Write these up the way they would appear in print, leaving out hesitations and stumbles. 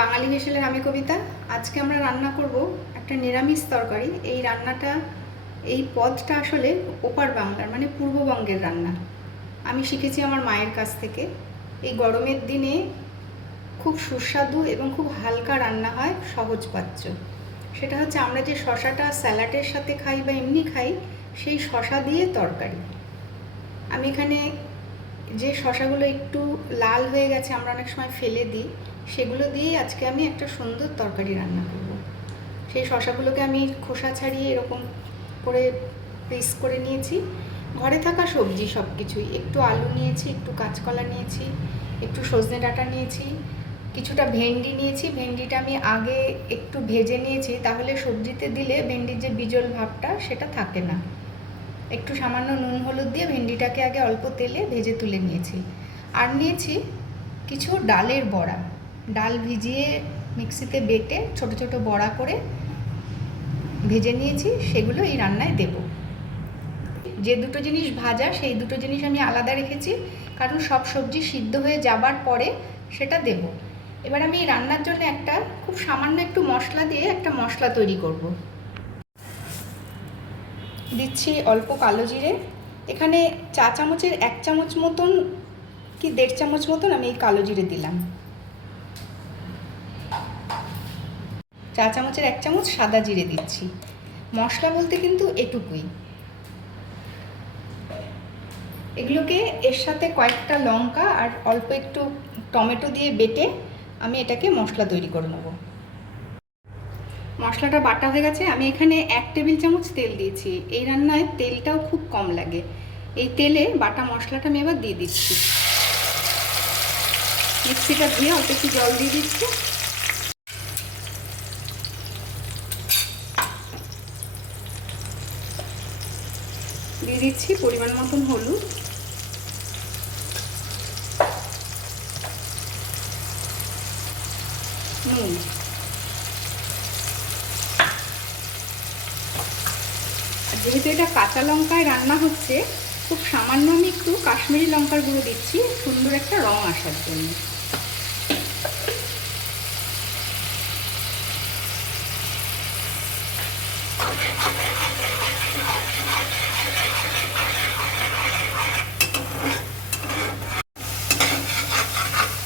বাঙালি হেসেলের আমি কবিতা। আজকে আমরা রান্না করব একটা নিরামিষ তরকারি। এই রান্নাটা, এই পদটা আসলে ওপার বাংলার, মানে পূর্ববঙ্গের রান্না। আমি শিখেছি আমার মায়ের কাছ থেকে। এই গরমের দিনে খুব সুস্বাদু এবং খুব হালকা রান্না হয়, সহজপাচ্য। সেটা হচ্ছে আমরা যে শশাটা স্যালাডের সাথে খাই বা এমনি খাই, সেই শশা দিয়ে তরকারি। আমি এখানে যে শশাগুলো একটু লাল হয়ে গেছে, আমরা অনেক সময় ফেলে দিই, সেগুলো দিয়েই আজকে আমি একটা সুন্দর তরকারি রান্না করব। সেই শশাগুলোকে আমি খোসা ছাড়িয়ে এরকম করে পিস করে নিয়েছি। ঘরে থাকা সবজি সব কিছুই, একটু আলু নিয়েছি, একটু কাঁচকলা নিয়েছি, একটু সজনে ডাঁটা নিয়েছি, কিছুটা ভেন্ডি নিয়েছি। ভেন্ডিটা আমি আগে একটু ভেজে নিয়েছি, তাহলে সবজিতে দিলে ভেন্ডির যে বিজল ভাবটা সেটা থাকে না। একটু সামান্য নুন হলুদ দিয়ে ভেন্ডিটাকে আগে অল্প তেলে ভেজে তুলে নিয়েছি। আর নিয়েছি কিছু ডালের বড়া। ডাল ভিজিয়ে মিক্সিতে বেটে ছোট ছোট বড়া করে ভেজে নিয়েছি, সেগুলো এই রান্নায় দেব। যে দুটো জিনিস ভাজা, সেই দুটো জিনিস আমি আলাদা রেখেছি, কারণ সব সবজি সিদ্ধ হয়ে যাবার পরে সেটা দেব। এবার আমি এই রান্নার জন্য একটা খুব সামান্য একটু মশলা দিয়ে একটা মশলা তৈরি করব। দিচ্ছি অল্প কালো জিরে। এখানে চা চামচের 1 চামচ মতন কি 1.5 চামচ মতন আমি এই কালো জিরে দিলাম। চা চামচের 1 চামচ সাদা জিরে দিচ্ছি। মশলা বলতে কিন্তু এটুকুই। এগুলোকে এর সাথে কয়েকটা লঙ্কা আর অল্প একটু টমেটো দিয়ে বেটে আমি এটাকে মশলা তৈরি করে নেব। মশলাটা বাটা হয়ে গেছে। আমি এখানে 1 টেবিল চামচ তেল দিয়েছি। এই রান্নায় তেলটাও খুব কম লাগে। এই তেলে বাটা মশলাটা আমি এবার দিয়ে দিচ্ছি। মিক্সিটা ধুয়ে অল্প একটু জল দিয়ে দিচ্ছি। দিয়ে দিচ্ছি পরিমাণ মতন হলুদ, নুন। যেহেতু এটা কাঁচা লঙ্কায় রান্না হচ্ছে, খুব সামান্য আমি একটু কাশ্মীরি লঙ্কার গুঁড়ো দিচ্ছি, সুন্দর একটা রং আসার জন্য।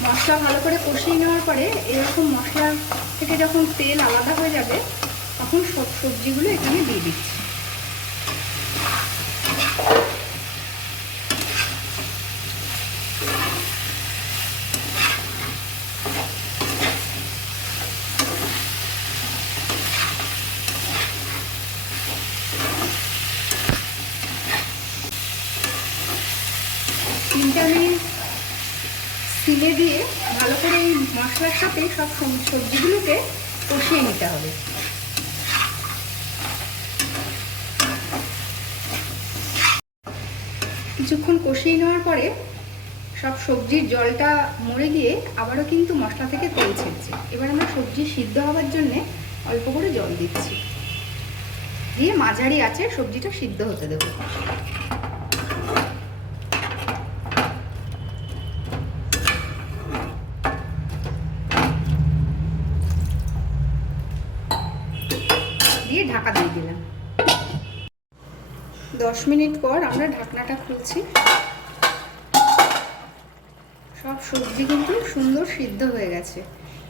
মশলা ভালো করে কষিয়ে নেওয়ার পরে এরকম মশলা থেকে যখন তেল আলাদা হয়ে যাবে, তখন সব সবজিগুলো এখানে দিয়ে দিচ্ছি। তিনটা মিনিট সিমে দিয়ে ভালো করে এই মশলার সাথে সব সবজিগুলোকে কষিয়ে নিতে হবে। কিছুক্ষণ কষিয়ে নেওয়ার পরে সব সবজির জলটা মরে গিয়ে আবারও কিন্তু মশলা থেকে তেল ছেড়েছে। এবার আমরা সবজি সিদ্ধ হওয়ার জন্যে অল্প করে জল দিচ্ছি, দিয়ে মাঝারি আঁচে সবজিটা সিদ্ধ হতে দেবো। দিয়ে ঢাকা দিয়ে দিলাম। 10 মিনিট পর আমরা ঢাকনাটা খুলছি। সব সবজি কিন্তু সুন্দর সিদ্ধ হয়ে গেছে।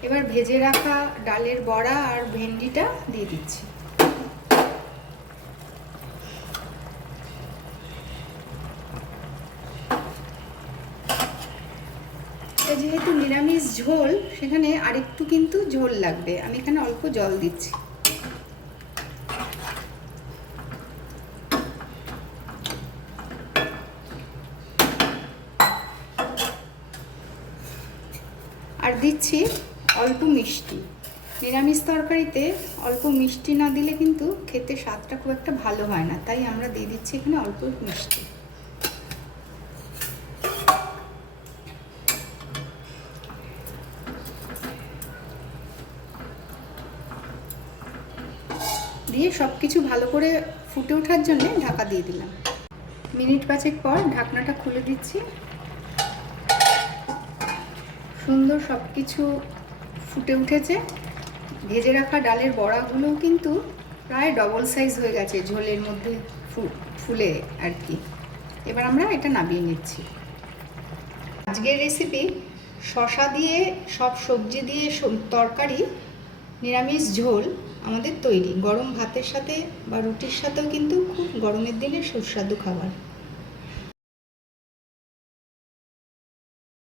এবার ভেজে রাখা ডালের বড়া আর ভেন্ডিটা দিয়ে দিচ্ছি। যেহেতু নিরামিষ ঝোল, সেখানে আরেকটু কিন্তু ঝোল লাগবে। আমি এখানে অল্প জল দিচ্ছি। আর দিচ্ছি অল্প মিষ্টি। নিরামিষ তরকারিতে অল্প মিষ্টি না দিলে কিন্তু খেতে স্বাদটা খুব একটা ভালো হয় না, তাই আমরা দিয়ে দিচ্ছি এখানে অল্প মিষ্টি। দিয়ে সব কিছু ভালো করে ফুটে ওঠার জন্য ঢাকা দিয়ে দিলাম। মিনিট 5 পর ঢাকনাটা খুলে দিচ্ছি। সুন্দর সব কিছু ফুটে উঠেছে। ভেজে রাখা ডালের বড়াগুলো কিন্তু প্রায় ডবল সাইজ হয়ে গেছে ঝোলের মধ্যে ফুলে আর কি। এবার আমরা এটা নামিয়ে নিচ্ছি। আজকের রেসিপি শসা দিয়ে সব সবজি দিয়ে তরকারি নিরামিষ ঝোল আমাদের তৈরি। গরম ভাতের সাথে বা রুটির সাথেও কিন্তু খুব গরমের দিনে সুস্বাদু খাবার।